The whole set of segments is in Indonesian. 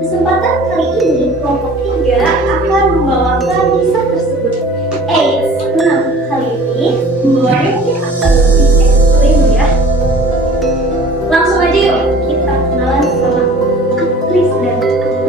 Kesempatan kali ini kelompok 3 akan membawakan kisah tersebut. Tenang, kali ini membawanya mungkin akan lebih ekstrim ya. Langsung aja yuk kita kenalan sama aktris dan aktor.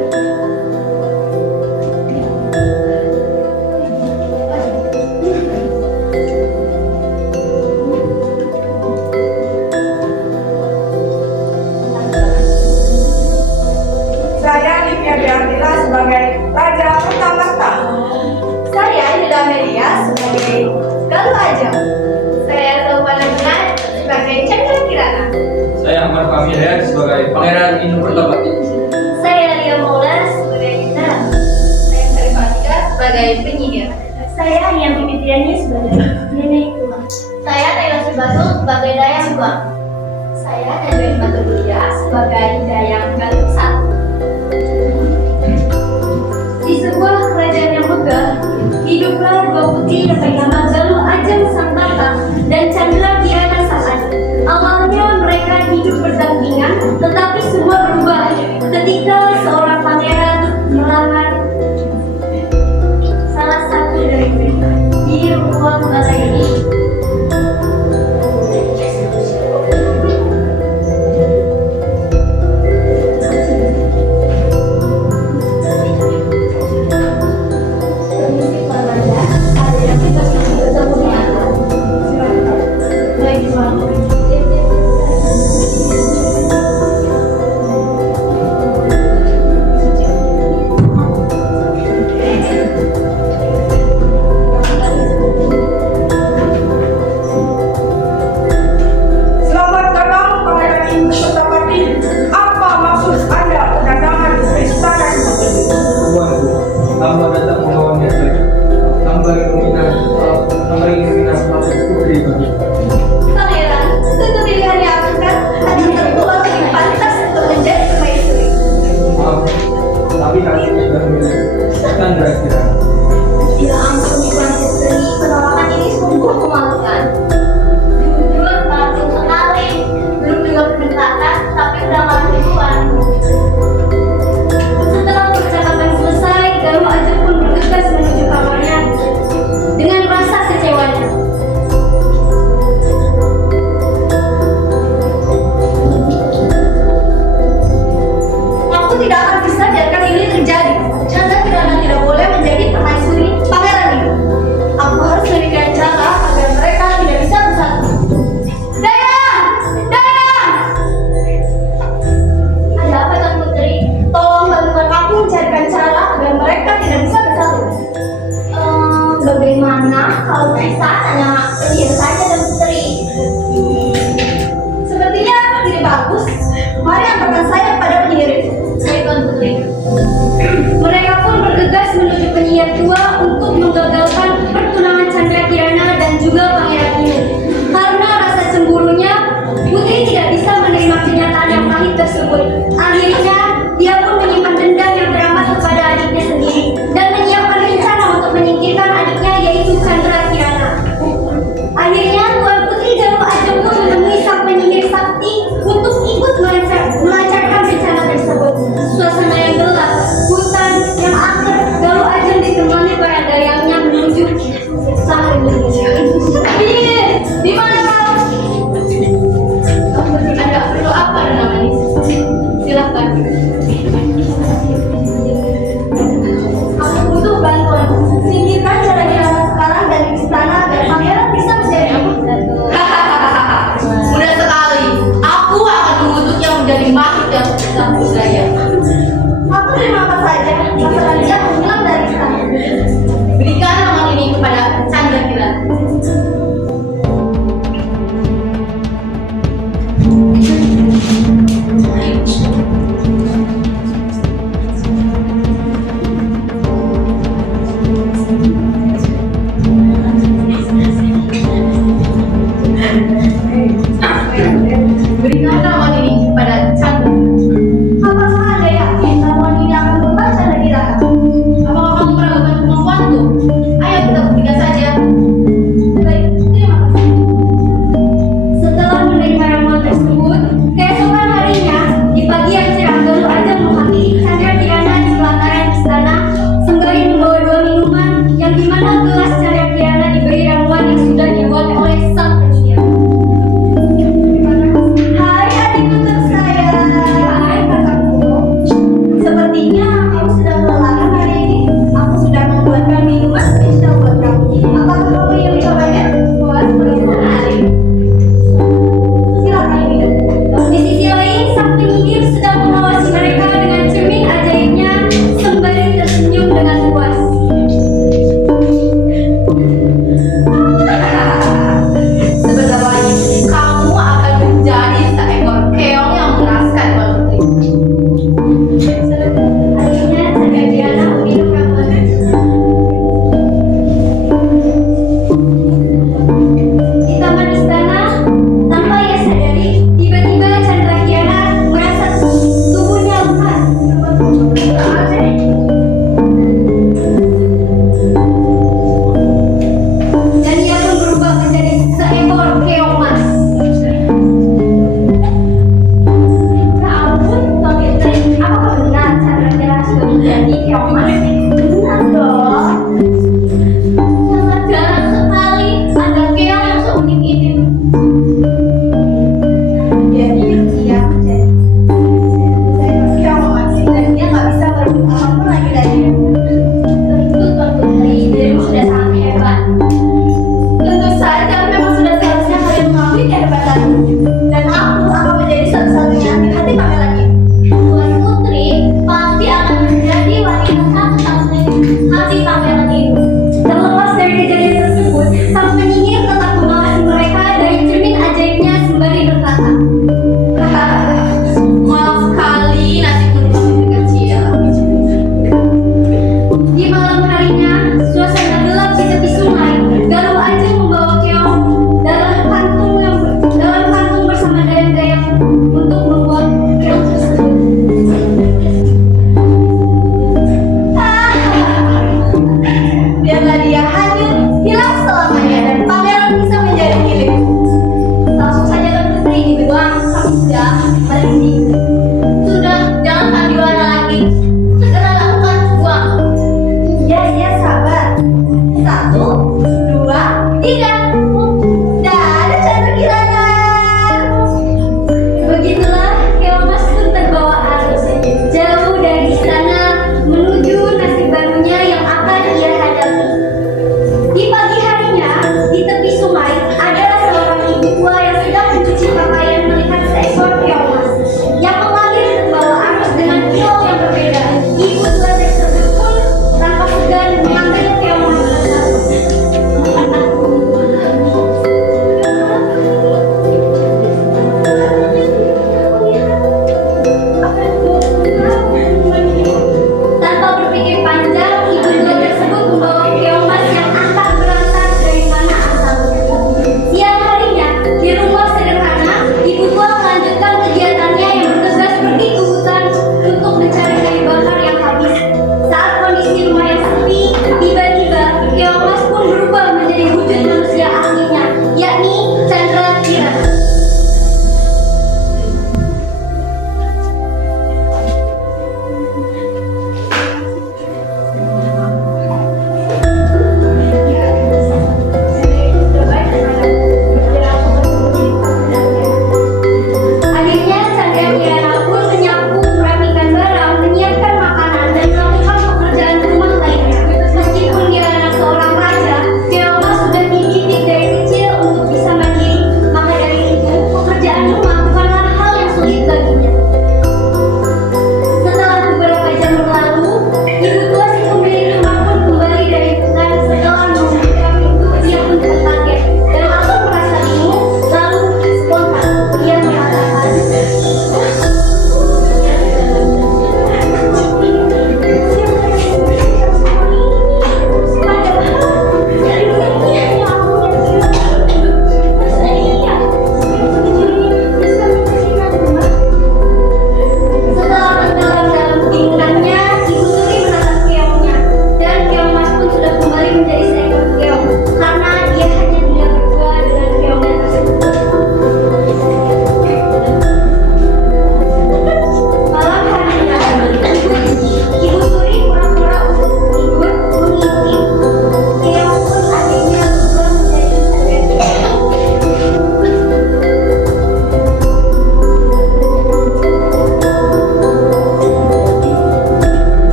Saya Livia Biantila sebagai Raja Purnamarta. Saya Yuda Melia sebagai Galuh Ajam. Saya Taufana Benar sebagai Chandra Kirana. Saya Ahmad Fahmi sebagai Pangeran Inu Pertapati. Saya Lia Maula sebagai Gita. Saya Sarifah sebagai penyihir. Saya Yang Pimitriani sebagai Nenek Tua. Saya Taylor Subatu sebagai Dayang Dua. Saya Najwa Batu Kuliah sebagai Dayang Galuh Satu. Di sebuah kerajaan yang megah, hiduplah dua putri yang bernama Galuh Ajam Sang Tata dan Chandra Kirana Saat. Awalnya mereka hidup berdampingan, tetapi semua berubah ketika seorang pangeran melamar salah satu dari mereka di ruang balai ini. Selamat datang Pangeran Inu Pertapati. Apa maksud Anda kedatangan ke istana ini? Tuanku, hamba datang membawa niat baik. Hamba ingin meminta maaf putri bagi. Pangeran, tentu pilihan yang aku kan ada tertua lebih pantas untuk menjadi permaisuri. Maaf, tapi kami sudah memilih Chandra Kirana. Ya ampun, Iwan Putri, penolakan ini sungguh memalukan. Jujur, baru sekali, belum juga pendekatan, tapi udah malu duluan. Setelah percakapan selesai, Galuh Ajam pun bergegas menuju kamarnya dengan rasa kecewanya. Aku tidak akan bisa biarkan ini terjadi. Chandra Kirana tidak boleh menjadi permaisuri pangeran ini. Aku harus memberikan cara agar mereka tidak bisa bersatu. Dayang! Dayang! Ada apa, Tuan Putri? Tolong bantuan aku mencarikan cara agar mereka tidak bisa bersatu. Bagaimana kalau kita tanya penyihir saja, Tuan Putri? Sepertinya tidak bagus. Mari antarkan saya pada penyihir itu. Baik, Tuan Putri. Mereka pun bergegas menuju penyihir tua untuk menggagalkan pertunangan Chandra Kirana dan juga Pangeran Inu. Karena rasa cemburunya, Putri tidak bisa menerima kenyataan yang pahit tersebut. Akhirnya, dia pun menyimpan dendam yang teramat kepada adiknya sendiri dan menyiapkan rencana untuk menyingkirkan adiknya, yaitu Chandra Kirana. Akhirnya, Tuan Putri Galuh Ajam pun menemui sang penyihir sakti untuk ikut melancarkan rencana tersebut. Suasana yang gelap, hutan, Salamat.